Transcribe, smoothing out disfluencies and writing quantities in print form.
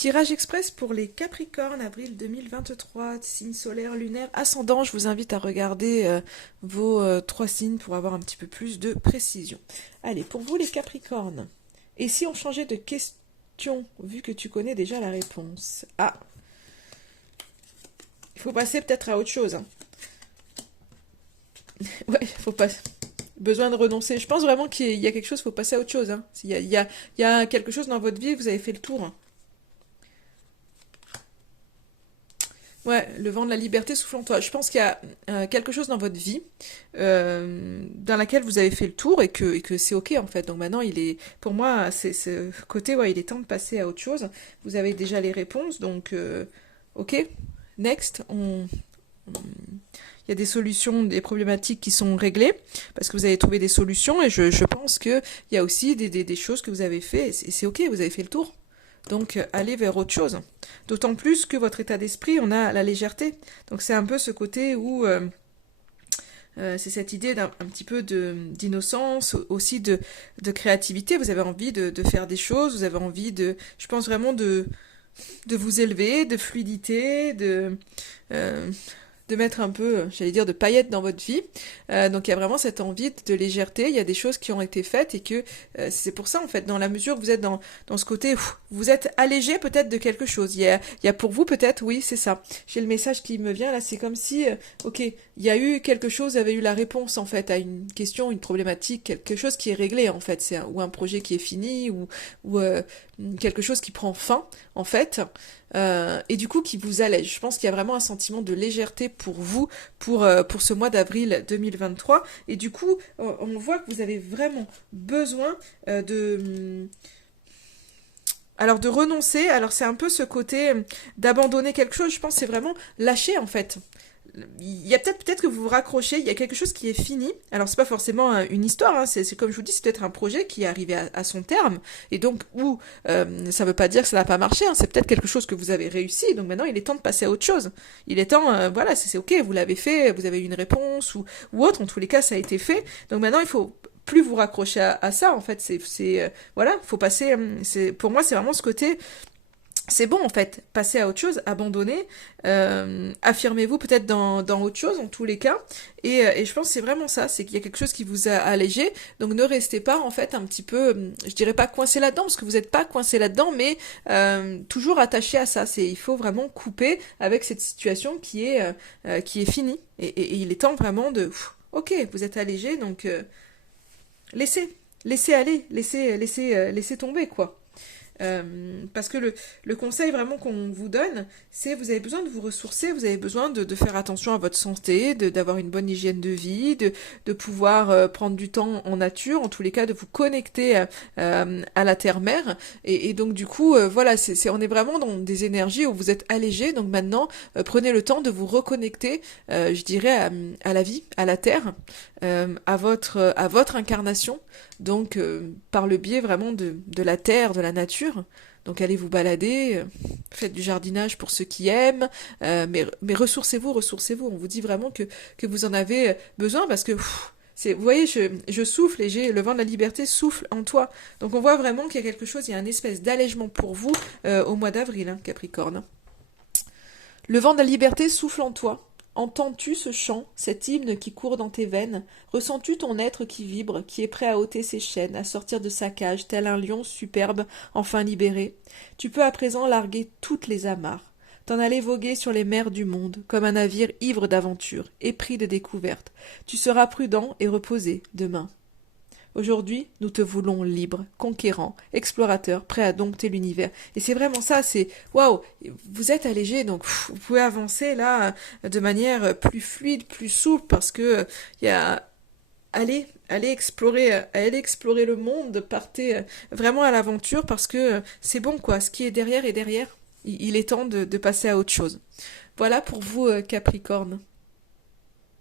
Tirage express pour les Capricornes, avril 2023, signe solaire, lunaire, ascendant. Je vous invite à regarder vos trois signes pour avoir un petit peu plus de précision. Allez, pour vous les Capricornes, et si on changeait de question, vu que tu connais déjà la réponse? Ah, il faut passer peut-être à autre chose. Hein. Ouais, il faut pas... Besoin de renoncer. Je pense vraiment qu'il y a quelque chose, il faut passer à autre chose. Hein. Il y a quelque chose dans votre vie, vous avez fait le tour. Hein. Ouais, le vent de la liberté souffle en toi. Je pense qu'il y a quelque chose dans votre vie dans laquelle vous avez fait le tour et que c'est ok en fait. Donc maintenant, il est, pour moi, c'est ce côté, ouais, il est temps de passer à autre chose. Vous avez déjà les réponses, donc ok. Next, il y a des solutions, des problématiques qui sont réglées parce que vous avez trouvé des solutions et je pense qu'il y a aussi des choses que vous avez fait et c'est ok, vous avez fait le tour. Donc, allez vers autre chose. D'autant plus que votre état d'esprit, on a la légèreté. Donc, c'est un peu ce côté où c'est cette idée d'un un petit peu d'innocence, aussi de créativité. Vous avez envie de faire des choses, vous avez envie je pense vraiment de vous élever, de fluidité, euh, de mettre un peu, j'allais dire, de paillettes dans votre vie. Donc il y a vraiment cette envie de légèreté, il y a des choses qui ont été faites et que c'est pour ça en fait, dans la mesure où vous êtes dans ce côté, vous êtes allégé peut-être de quelque chose. Il y a pour vous peut-être, oui c'est ça. J'ai le message qui me vient là, c'est comme si, ok, il y a eu quelque chose, vous avez eu la réponse en fait à une question, une problématique, quelque chose qui est réglé en fait, ou un projet qui est fini, ou quelque chose qui prend fin en fait. Et du coup qui vous allège. Je pense qu'il y a vraiment un sentiment de légèreté pour vous pour ce mois d'avril 2023. Et du coup, on voit que vous avez vraiment besoin alors de renoncer. Alors c'est un peu ce côté d'abandonner quelque chose. Je pense que c'est vraiment lâcher en fait. Il y a peut-être que vous vous raccrochez, il y a quelque chose qui est fini. Alors c'est pas forcément une histoire, hein, c'est comme je vous dis, c'est peut-être un projet qui est arrivé à son terme, et donc ça veut pas dire que ça n'a pas marché, hein, c'est peut-être quelque chose que vous avez réussi, donc maintenant il est temps de passer à autre chose. Il est temps, voilà, c'est ok, vous l'avez fait, vous avez eu une réponse ou autre, en tous les cas ça a été fait, donc maintenant il faut plus vous raccrocher à ça, en fait, voilà, faut passer, pour moi c'est vraiment ce côté c'est bon en fait, passez à autre chose, abandonnez, affirmez-vous peut-être dans autre chose en tous les cas, et je pense que c'est vraiment ça, c'est qu'il y a quelque chose qui vous a allégé, donc ne restez pas en fait un petit peu, je dirais pas coincé là-dedans, parce que vous n'êtes pas coincé là-dedans, mais toujours attaché à ça, il faut vraiment couper avec cette situation qui est finie, et il est temps vraiment ok, vous êtes allégé, donc laissez aller, laissez tomber quoi. Parce que le conseil vraiment qu'on vous donne, c'est vous avez besoin de vous ressourcer, vous avez besoin de faire attention à votre santé, d'avoir une bonne hygiène de vie, de pouvoir prendre du temps en nature, en tous les cas de vous connecter à la terre-mère. Et donc du coup, voilà, on est vraiment dans des énergies où vous êtes allégé. Donc maintenant, prenez le temps de vous reconnecter, je dirais, à la vie, à la terre, à votre incarnation. Donc par le biais vraiment de la terre, de la nature. Donc allez vous balader, faites du jardinage pour ceux qui aiment, mais ressourcez-vous, ressourcez-vous. On vous dit vraiment que vous en avez besoin parce que vous voyez, je souffle et j'ai le vent de la liberté souffle en toi. Donc on voit vraiment qu'il y a quelque chose, il y a une espèce d'allègement pour vous au mois d'avril, hein, Capricorne. Le vent de la liberté souffle en toi. Entends-tu ce chant, cet hymne qui court dans tes veines? Ressens-tu ton être qui vibre, qui est prêt à ôter ses chaînes, à sortir de sa cage, tel un lion superbe, enfin libéré? Tu peux à présent larguer toutes les amarres, t'en aller voguer sur les mers du monde, comme un navire ivre d'aventure, épris de découvertes. Tu seras prudent et reposé demain. Aujourd'hui, nous te voulons libre, conquérant, explorateur, prêt à dompter l'univers. Et c'est vraiment ça, c'est waouh, vous êtes allégé, donc vous pouvez avancer là de manière plus fluide, plus souple, parce que il y a allez explorer le monde, partez vraiment à l'aventure, parce que c'est bon quoi, ce qui est derrière est derrière. Il est temps de passer à autre chose. Voilà pour vous, Capricorne.